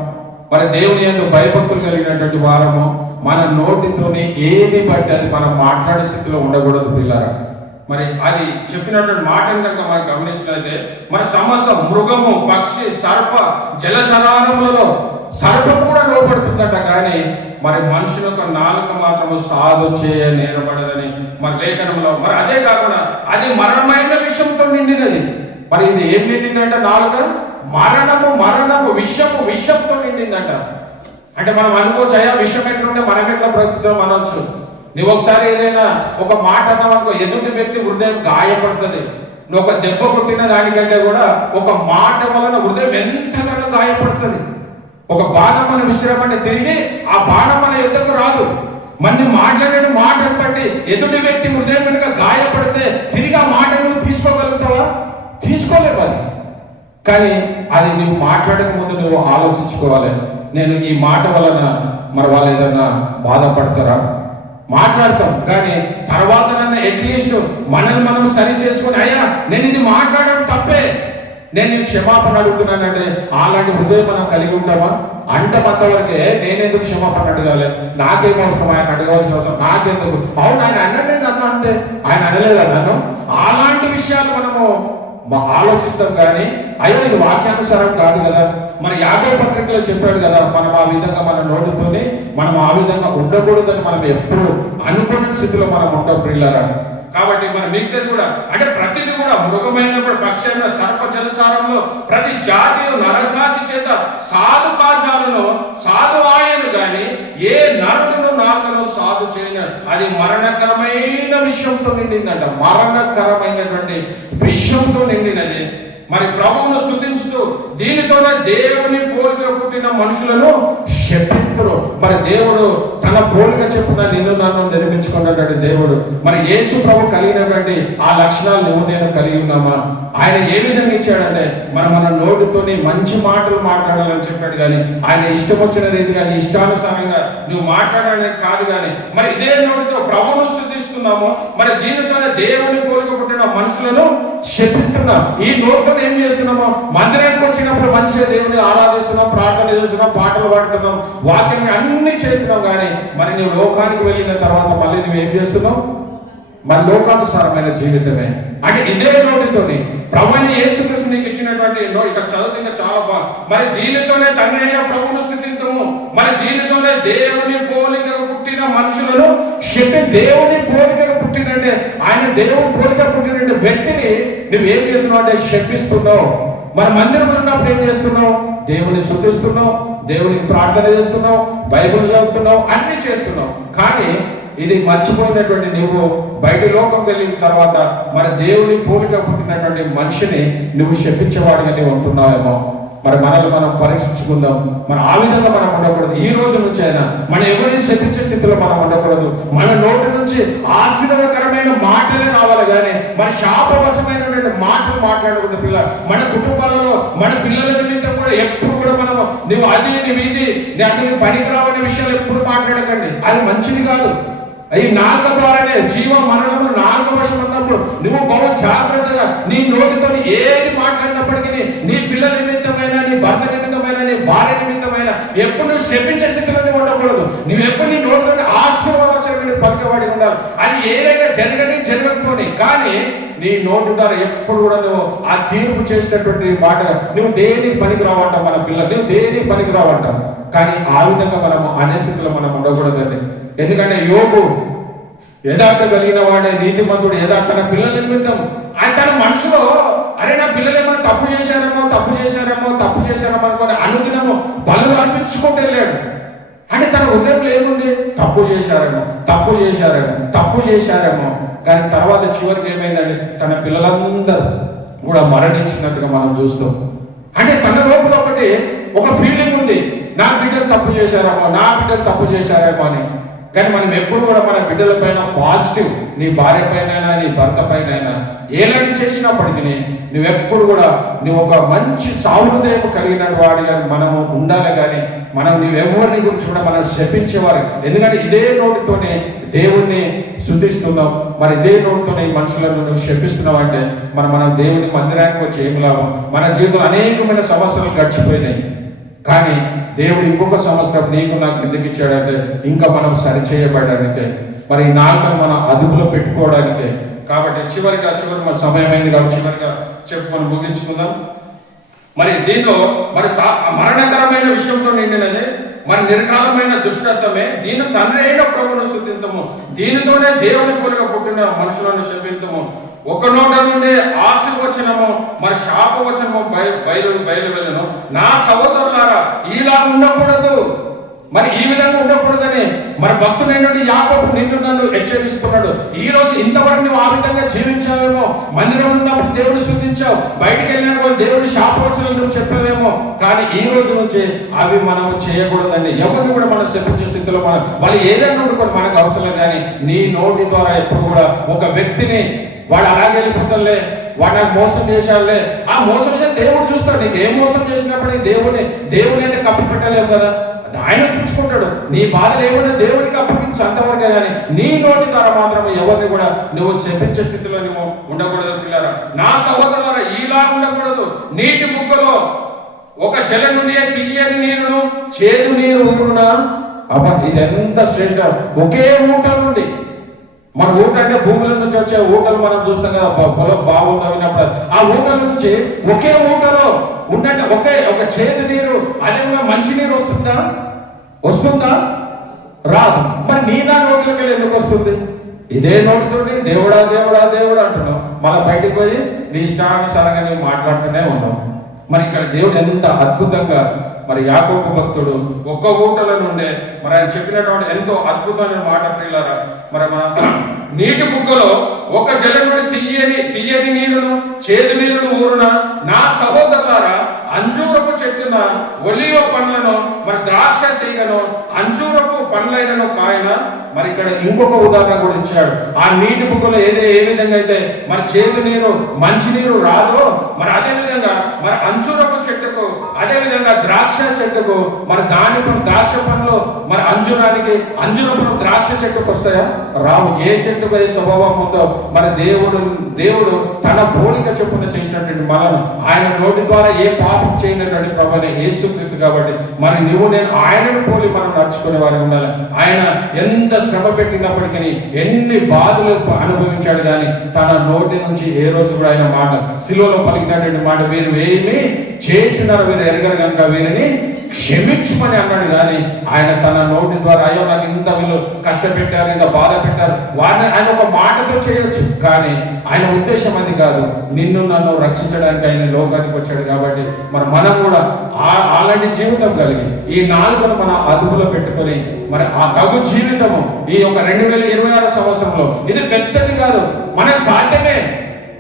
మరి దేవుని యందు భయభక్తులు కలిగినటువంటి వారము, మన నోటితోనే ఏది బట్టి అది మనం మాట్లాడే స్థితిలో ఉండకూడదు పిల్లరా. మరి అది చెప్పినటువంటి మాటను కనుక మనం గమనించినట్లయితే మరి సమస్త మృగము, పక్షి, సర్ప, జలచరాలములలో సర్పం కూడా లోపడుతుందట. కానీ మరి మనుషుల యొక్క నాలుక మాత్రము సాధు చేయ నేరబడదని మరి లేఖనంలో. మరి అదే కాకుండా అది మరణమైన విషయంతో నిండినది. మరి ఇది ఏం నిండిందంట? నాలుక మరణము విషంతో నిండిందంట. అంటే మనం అనుకోవచ్చు, అయ్యా విషయం ఎట్లుంటే మనం ఎట్లా బ్రతుకుతాం అనొచ్చు. నువ్వు ఒకసారి ఏదైనా ఒక మాట అన్నావు అనుకో, ఎదుటి వ్యక్తి హృదయం గాయపడుతుంది. నువ్వు ఒక దెబ్బ కొట్టిన దానికంటే కూడా ఒక మాట వలన హృదయం ఎంతగానో గాయపడుతుంది. ఒక బాణం మన విసిరమంటే తిరిగి ఆ బాణం మన ఎదుకు రాదు. మన మాట్లాడే మాటను బట్టి ఎదుటి వ్యక్తి హృదయం కనుక గాయపడితే తిరిగి ఆ మాట నువ్వు తీసుకోగలుగుతావా? తీసుకోలేవు. అది కానీ అది నువ్వు మాట్లాడక ముందు నువ్వు ఆలోచించుకోవాలి, నేను ఈ మాట వలన మరి వాళ్ళు ఏదన్నా బాధపడతారా? మాట్లాడతాం, కానీ తర్వాత నన్ను అట్లీస్ట్ మనల్ని మనం సరి చేసుకుని, అయ్యా నేను ఇది మాట్లాడడం తప్పే, నేను క్షమాపణ అడుగుతున్నానంటే అలాంటి హృదయం మనం కలిగి ఉంటామా? అంతవరకే నేనెందుకు క్షమాపణ అడగాలి, నాకేం అవసరం, ఆయన అడగవలసిన అవసరం నాకెందుకు? అవును ఆయన అన్నాడు, నేను అన్నా అంతే, ఆయన అనలేదా నన్ను? అలాంటి విషయాలు మనము ఆలోచిస్తాం కానీ అయ్యో ఇది వాక్యానుసారం కాదు కదా. మన యాకోబు పత్రికలో చెప్పాడు కదా, మనం ఆ విధంగా మన నోటితోనే మనం ఆ విధంగా ఉండకూడదని మనం ఎప్పుడు అనుకున్న స్థితిలో మనం ఉంటాం ప్రియులారా. కాబట్టి మన మిగతాది కూడా అంటే ప్రతిది కూడా మృగమైనప్పుడు పక్షమైన సర్ప జలచారంలో ప్రతి జాతి నరజాతి చేత సాధు కాశాలను సాధు ఆయను గాని ఏ నరుడును నాలుకను సాధు చేయను, అది మరణకరమైన విషయంతో నిండిందంట. మరణకరమైనటువంటి విషయంతో నిండినది. మరి ప్రభువును స్తుతించుతూ దీనితోనే దేవుని పోలిక పుట్టిన మనుషులను శపింతురు. మరి దేవుడు తన పోలిక చెప్పున నిన్ను నన్ను నిర్మించుకున్నటువంటి దేవుడు. మరి యేసు ప్రభు కలిగినటువంటి ఆ లక్షణాలు నువ్వు నేను కలిగి ఉన్నామా? ఆయన ఏ విధంగా ఇచ్చాడంటే మన నోటితోని మంచి మాటలు మాట్లాడాలని చెప్పాడు, కానీ ఆయన ఇష్టం వచ్చిన రీతిగా నీ ఇష్టానుసారంగా నువ్వు మాట్లాడాలని కాదు. కానీ మరి ఇదే నోటితో ప్రభువును స్తుతిస్తున్నాము, మరి దీనితోనే దేవుని పోలిక పుట్టిన మనుషులను శపిస్తున్నాం. ఈ నోటితో ఏం చేస్తున్నామో, మందిరానికి వచ్చినప్పుడు మంచిగా దేవుని ఆరాధిస్తున్నాం, ప్రార్థన చేస్తున్నాం, పాటలు పాడుతున్నాం, వాక్యం అన్ని చేస్తున్నాం. కానీ మరి నువ్వు లోకానికి వెళ్ళిన తర్వాత మళ్ళీ నువ్వు ఏం చేస్తున్నావు? మన లోకానుసారమైన జీవితమే. అంటే ఇదే నోటితోని ప్రభుని యేసుక్రీస్తు నీకు ఇచ్చినటువంటి ఇక్కడ చదువుతుంటే చాలా బాగా, మరి దీనితోనే తండ్రి అయిన ప్రభువును స్తుతించము, మరి దీనితోనే దేవుని పోలికకు పుట్టిన మనుషులను దేవుని పోలికకు పుట్టినంటే ఆయన దేవుని పోలిక పుట్టిన వ్యక్తిని నువ్వేం చేస్తున్నావు అంటే శపిస్తున్నావు. మన మందిరంలో ఉన్నప్పుడు ఏం చేస్తున్నావు? దేవుని స్తుతిస్తున్నావు, దేవునికి ప్రార్థన చేస్తున్నావు, బైబిల్ చదువుతున్నావు, అన్ని చేస్తున్నావు. కానీ ఇది మర్చిపోయినటువంటి నువ్వు బయట లోకం వెళ్ళిన తర్వాత మరి దేవుని పోలిక పుట్టినటువంటి మనిషిని నువ్వు శపించేవాడిగా నువ్వు ఉంటున్నావేమో. మరి మనల్ని మనం పరీక్షించుకుందాం. మరి ఆ విధంగా మనం ఉండకూడదు. ఈ రోజు నుంచి అయినా మనం ఎవరిని శపించే స్థితిలో మనం ఉండకూడదు. మన నోటి నుంచి ఆశీర్వాదకరమైన మాటలే రావాలి, కానీ మన శాపవశమైనటువంటి మాటలు మాట్లాడకూడదు. మన కుటుంబాలలో మన పిల్లల నిమిత్తం కూడా ఎప్పుడు కూడా మనం నువ్వు అది నువ్వు ఇది నీ అసలు పనికిరావనే విషయాలు ఎప్పుడు మాట్లాడకండి. అది మంచిది కాదు. ఈ నాలుక ద్వారానే జీవ మరణములు నాలుక వశం అన్నప్పుడు నువ్వు బహు జాగ్రత్తగా నీ నోటితో ఏది మాట్లాడినప్పటికీ నీ పిల్లల నిమిత్తమైన, నీ భర్త నిమిత్తమైన, నీ భార్య నిమిత్తమైన ఎప్పుడు నువ్వు శపించే స్థితిలో ఉండకూడదు. నువ్వు ఎప్పుడు నీ నోటితో ఆశీర్వాదకరమైన పలికేవాడి ఉండాలి. అది ఏదైనా జరగని జరగకపోని, కానీ నీ నోటి ద్వారా ఎప్పుడు కూడా నువ్వు ఆ తీర్పు చేసేటటువంటి మాట నువ్వు దేనికి పనికి రావంటావు. మన పిల్లలు నువ్వు దేనికి పనికి రావంటావు. కానీ ఆ విధంగా మనము అనే స్థితిలో మనం ఉండకూడదండి. ఎందుకంటే యోబు యథార్థ కలిగిన వాడే నీతిమంతుడు. తన పిల్లల నిమిత్తం ఆయన తన మనసులో అరే నా పిల్లలు ఏమైనా తప్పు చేశారేమో అనుకుని అనుదినము బలు అర్పించుకుంటూ వెళ్ళాడు. అంటే తన హృదయంలో ఏముంది? తప్పు చేశారేమో. కానీ తర్వాత చివరికి ఏమైందండి? తన పిల్లలందరూ కూడా మరణించినట్టుగా మనం చూస్తాం. అంటే తన లోపల ఒక ఫీలింగ్ ఉంది, నా బిడ్డలు తప్పు చేశారేమో అని. కానీ మనం ఎప్పుడు కూడా మన బిడ్డల పైన పాజిటివ్, నీ భార్య పైన నీ భర్త పైన ఎలాంటి చేసినప్పటికీ నువ్వెప్పుడు కూడా నువ్వు ఒక మంచి సాహృదయం కలిగిన వాడిగా మనము ఉండాలి. కానీ మనం నువ్వెవరిని గురించి కూడా మనం శపించేవారు. ఎందుకంటే ఇదే నోటితోనే దేవుణ్ణి స్తుతిస్తున్నాం, మరి ఇదే నోటితోనే ఈ మనుషులను నువ్వు శపిస్తున్నావు. అంటే మనం దేవుని మందిరానికి వచ్చి ఏమి లాభం? మన జీవితంలో అనేకమైన సమస్యలు గడిచిపోయినాయి. కానీ దేవుడు ఇంకొక సంవత్సరం నీకు నాకు ఎందుకు ఇచ్చాడంటే ఇంకా మనం సరిచేయబడడానికే, మరి ఈ నాలుకను మనం అదుపులో పెట్టుకోవడానికే. కాబట్టి చివరి మన సమయం అయింది కాబట్టి చివరిగా మనం ముగించుకుందాం. మరి దీనిలో మరి మరణకరమైన విషయంతో నిండినదే మరి నిర్కాలమైన దుష్టత్వమే. దీని తండ్రి అయిన ప్రభువును స్తుతించము, దీనితోనే దేవుని పోలిక పుట్టిన మనుషులను శపించము. ఒక నోట నుండి ఆశీర్వచనము మరి శాపవచనము బయలు వెళ్ళను. నా సహోదరులారా ఇలా ఉండకూడదు, మరి ఈ విధంగా ఉండకూడదని మరి భక్తుడైనటువంటి యాకోబు నిన్ను నన్ను హెచ్చరిస్తున్నాడు. ఈ రోజు ఇంతవరకు నువ్వు ఆ విధంగా జీవించావేమో, మందిరం ఉన్నప్పుడు దేవుని స్తుతించావు, బయటికి వెళ్ళినప్పుడు దేవుని శాపవచనాలు నువ్వు చెప్పావేమో, కానీ ఈ రోజు నుంచి అవి మనం చేయకూడదండి. ఎవరిని కూడా మనం శపించే స్థితిలో వాళ్ళు ఏదైనా కూడా మనకు అవసరం. కానీ నీ నోటి ద్వారా ఎప్పుడు కూడా ఒక వ్యక్తిని వాడు అలాగే వెళ్ళిపోతాడులే, వాడు నాకు మోసం చేశాడులే, ఆ మోసం చేసి దేవుడు చూస్తాడు. నీకు ఏ మోసం చేసినప్పుడు దేవుని అయితే కప్పి పెట్టలేవు కదా, ఆయన చూసుకుంటాడు. నీ బాధలు ఏమన్నా దేవునికి అప్పగించు అంతవరకే. కానీ నీ నోటి ద్వారా మాత్రం ఎవరిని కూడా నువ్వు శపించే స్థితిలో నువ్వు ఉండకూడదు. పిల్లారా, నా సహోదరులారా ఇలా ఉండకూడదు. నీటి బుగ్గలో ఒక జల నుండి తీయని నీరును చేదు నీరు ఊరునా? ఇది ఎంత శ్రేష్ట. ఒకే ఊట నుండి మన ఊట అంటే భూముల నుంచి వచ్చే ఊటలు మనం చూస్తాం కదా, పొలం బావులు తవ్వినప్పుడు ఆ ఊటల నుంచి ఒకే ఊటలో ఉన్నట్టు ఒక చేదు నీరు అదే మంచి నీరు వస్తుందా? రాదు. మరి నీ నా నోట్లకి ఎందుకు వస్తుంది? ఇదే నోటితోటి దేవుడా దేవుడా దేవుడా అంటున్నావు, మళ్ళీ బయటికి పోయి నీ ఇష్టానుసారంగా నీవు మాట్లాడుతూనే ఉన్నావు. మరి ఇక్కడ దేవుడు ఎంత అద్భుతంగా, మరి యాకోబు భక్తుడు ఒక్క ఊటల నుండే మరి ఆయన చెప్పినటువంటి ఎంతో అద్భుతమైన మాట ప్రియులారా, మరి మన నీటి బుగ్గలో ఒక జలం నుండి తీయని నీరును చేదు నీరును ఊరున నా సహోదరులారా, అంజూరపు చెట్టున ఒలివ పండ్లను మరి ద్రాక్ష తీగను అంజూరపు పండ్లైనను కాయన. మరి ఇక్కడ ఇంకొక ఉదాహరణ కూడా ఇచ్చాడు. ఆ నీటి బుగ్గలో ఏ విధంగా అయితే మరి చేదు నీరు మంచి నీరు రాదో, మరి అదే విధంగా మరి అంజూరపు చెట్టుకు, అదే విధంగా ద్రాక్ష చెట్టుకు మరి ద్రాక్ష పండ్లు మరి అంజూరపు ద్రాక్ష చెట్టుకు వస్తాయా? రావు. ఏ చెట్టుకు ఏ స్వభావం ఉందో మరి దేవుడు తన పోలిక చొప్పున చేసినటువంటి మనను ఆయన నోటి ద్వారా ఏ పాపం చేయనటువంటి ప్రభువైన యేసుక్రీస్తు కాబట్టి మరి నువ్వు నేను ఆయనను పోలి మనం నడుచుకునే వారి ఉండాలి. ఆయన ఎంత శ్రమ పెట్టినప్పటికీ ఎన్ని బాధలు అనుభవించాడు, కానీ తన నోటి నుంచి ఏ రోజు కూడా ఆయన మాట, శిలువలో పలికినటువంటి మాట, వీరు ఏమి చేయించున్నారు వీరు ఎరగరు కనుక వీరిని క్షమించమని అన్నాడు. కానీ ఆయన తన నోటి ద్వారా అయ్యో నాకు ఇంత వీళ్ళు కష్టపెట్టారు, ఇంత బాధ పెట్టారు, వారిని ఆయన ఒక మాటతో చేయొచ్చు, కానీ ఆయన ఉద్దేశం అది కాదు. నిన్ను నన్ను రక్షించడానికి ఆయన లోకానికి వచ్చాడు. కాబట్టి మరి మనం కూడా అలాంటి జీవితం కలిగి ఈ నాలుగును మన అదుపులో పెట్టుకొని మరి ఆ తగు జీవితము ఈ యొక్క 2026 సంవత్సరంలో ఇది పెద్దది కాదు, మనకు సాధ్యమే.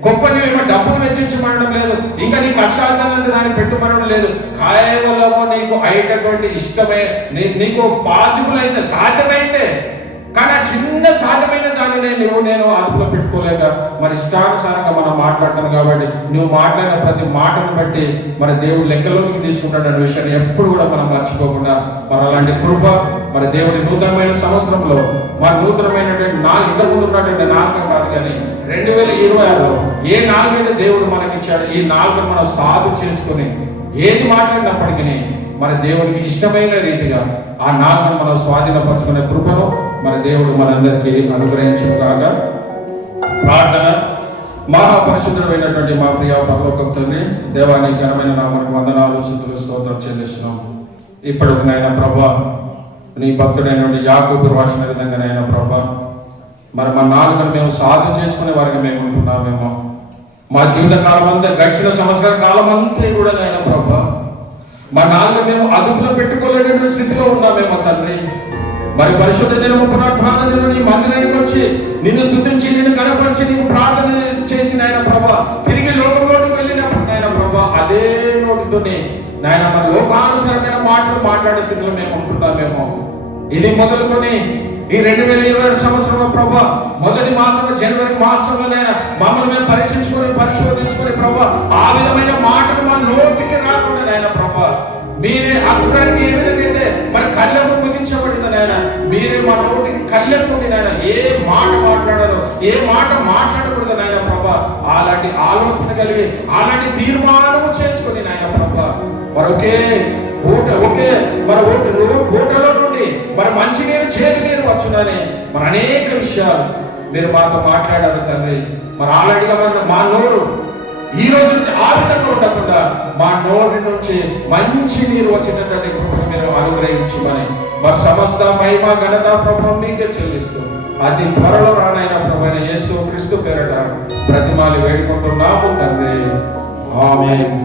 గొప్ప నువ్వేమో డబ్బులు వెచ్చించమనడం లేదు, ఇంకా నీ కష్టార్థాలంతా దాన్ని పెట్టుమనడం లేదు. కేవలము నీకు అయ్యేటటువంటి ఇష్టమే, నీకు పాసిబుల్ అయితే సాధ్యమైతే, కానీ ఆ చిన్న సాధ్యమైన దాన్ని నేను అదుపులో పెట్టుకోలేక మరి ఇష్టానుసారంగా మనం మాట్లాడతాను. కాబట్టి నువ్వు మాట్లాడిన ప్రతి మాటను బట్టి మరి దేవుడు లెక్కలోకి తీసుకుంటాడన్న విషయాన్ని ఎప్పుడు కూడా మనం మర్చిపోకుండా మరి అలాంటి కృప మరి దేవుడి నూతనమైన సంవత్సరంలో మరి నూతనమైనటువంటి ఇంతకుముందు ఉన్నటువంటి నాలుగు కాదు, కానీ 2026లో ఏ నాలుగైతే దేవుడు మనకిచ్చాడు, ఈ నాలుగును మనం సాధు చేసుకుని ఏది మాట్లాడినప్పటికీ మరి దేవుడికి ఇష్టమైన రీతిగా ఆ నాలుగును మనం స్వాధీనపరుచుకునే కృపను మరి దేవుడు మనందరికీ అనుగ్రహించును గాక. ప్రార్థన. మహాపరిశుద్ధుడైనటువంటి మా ప్రియ పరలోకపు తండ్రి, దేవాని ఘనమైన నామమునకు వందనాలు, స్తుతులు, స్తోత్రం చెల్లిస్తున్నాం. ఇప్పుడు నాయన ప్రభా, నీ భక్తుడైనటువంటి యాకోబు రాసిన విధంగా నాయన ప్రభా, మరి మా నాలుగును మేము సాధన చేసుకునే వారికి మేము ఉంటున్నామేమో. మా జీవిత కాలం అంతా, గడిచిన సంవత్సరాల కాలం అంతా కూడా నాయన ప్రభా, మా నాలుగు మేము అదుపులో పెట్టుకోలేని స్థితిలో ఉన్నామేమో తండ్రి. మరి పరిశుద్ధ దినము పునరుత్థాన దినము నీ మందిరానికి వచ్చి నిన్ను స్తుతించి నిన్ను కనపరిచి నీకు ప్రార్థన చేసి నాయన ప్రభా తిరిగి లోకంలోకి వెళ్ళినప్పుడు నాయన ప్రభా అదే నోటితోనే నాయన మన లోకానుసారమైన మాటలు మాట్లాడే స్థితిలో మేము ఉంటున్నామేమో. ఇది మొదలుకొని ఈ 2026 సంవత్సరంలో ప్రభా మొదటి మాసంలో జనవరి మాసంలోనైనా మమ్మల్ని మేము పరిశోధించుకొని ప్రభా ఆ విధమైన మాటలు మా నోటికి రాకుండా నాయన ప్రభా మీరే అక్కడికి ఏ విధంగా అయితే మరి కళ్ళెము ముగించబడింది నాయన, మీరే మా నోటికి కళ్ళెంపుండి నాయన ఏ మాట మాట్లాడాలో ఏ మాట మాట్లాడకూడదు నాయన ప్రభా అలాంటి ఆలోచన కలిగి అలాంటి తీర్మానము చేసుకుని నాయన ప్రభా మరొకే ఊటలో నుండి మరి మంచి నీరు చేదు నీరు వచ్చునని మరి అనేక విషయాలు మీరు మాతో మాట్లాడారు తండ్రి. మరి ఆల్రెడీగా మా నోరు ఈ రోజు నుంచి ఆ విధంగా ఉండకుండా మా నోటి నుంచి మంచి నీరు వచ్చేటటువంటి కృపను మీరు అనుగ్రహించమని మరి సమస్త మహిమ ఘనత ప్రభావం మీకే చెల్లిస్తూ అతి త్వరలో రానైన ప్రభువైన యేసు క్రీస్తు పేరట బ్రతిమాలి వేడుకుంటున్నాము తండ్రి. ఆమేన్.